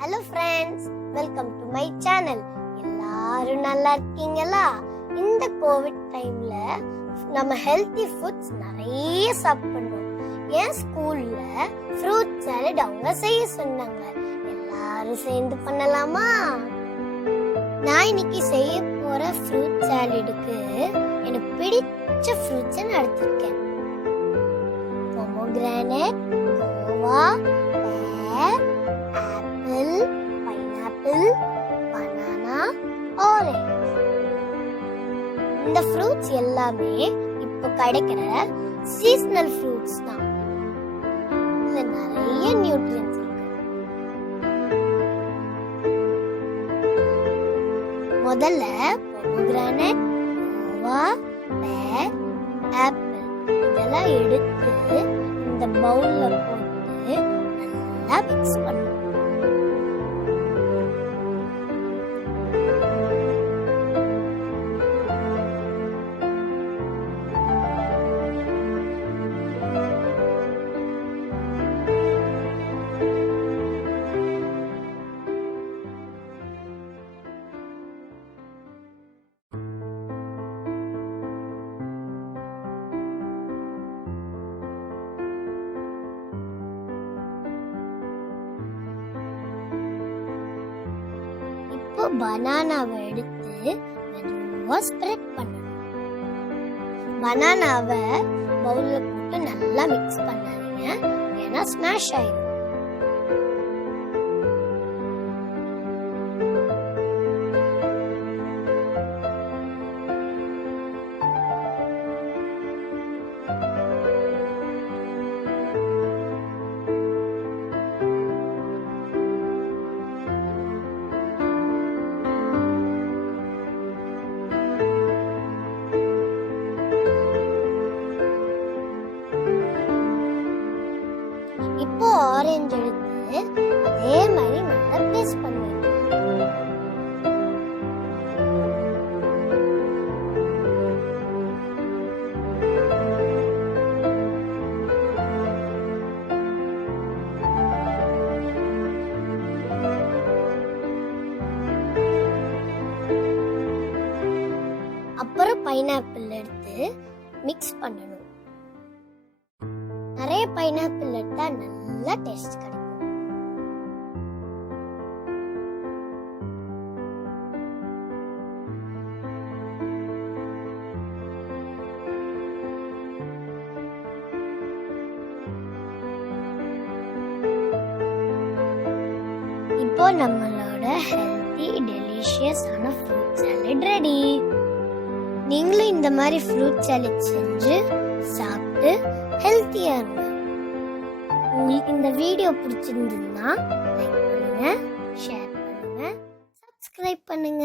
Hello friends, welcome to my channel. எல்லாரும் நல்லா இருக்கீங்களா? இந்த கோவிட் டைம்ல நம்ம ஹெல்த்தி ஃபுட்ஸ் நிறைய சாப்பிடணும். என் ஸ்கூல்ல ஃப்ரூட் சாலட் அவங்க செய்ய சொன்னாங்க. எல்லாரும் சேர்ந்து பண்ணலாமா? நான் இன்னைக்கு செய்ய போற ஃப்ரூட் சாலடுக்கு எனக்கு பிடிச்ச ஃப்ரூட்ஸை நான் எடுத்திருக்கேன். பொமோகிரானேட், கோவா, பேர், ஆப்பிள், பைனாப்பிள், பனானா, ஆரஞ்சு. இந்த ஃப்ரூட்ஸ் எல்லாமே இப்போ கிடைக்கிற சீசனல் ஃப்ரூட்ஸ் தான். இதுல நிறைய நியூட்ரியன்ட்ஸ் இருக்கு. முதல்ல பொமோகிரானேட், கோவா, பேர், ஆப்பிள் இதெல்லாம் எடுத்து இந்த பவுல்ல போட்டு நல்லா மிக்ஸ் பண்ணணும். பனானாவை எடுத்து மெதுவா ஸ்ப்ரெட் பண்ணணும். பனானாவை பவுல்ல போட்டு நல்லா மிக்ஸ் பண்ணாதீங்க, ஏன்னா ஸ்மாஷ் ஆயிடும். இப்போ ஆரஞ்சு எடுத்து அதே மாதிரி நல்லா பிளேஸ் பண்ணுவேன். அப்புறம் பைனாப்பிள் எடுத்து மிக்ஸ் பண்ணணும். நிறைய பைனாப்பிள் எடுத்தா நல்ல டேஸ்ட் கிடைக்கும். இப்போ நம்மளோட ஹெல்த்தி டெலிஷியஸான ஃப்ரூட் சாலட் ரெடி. நீங்களும் இந்த மாதிரி ஃப்ரூட் சாலட் செஞ்சு சாப்பிட்டு ஹெல்த்தியா இருங்க. உங்களுக்கு இந்த வீடியோ பிடிச்சிருந்ததுன்னா லைக் பண்ணுங்க, ஷேர் பண்ணுங்க, சப்ஸ்கிரைப் பண்ணுங்க.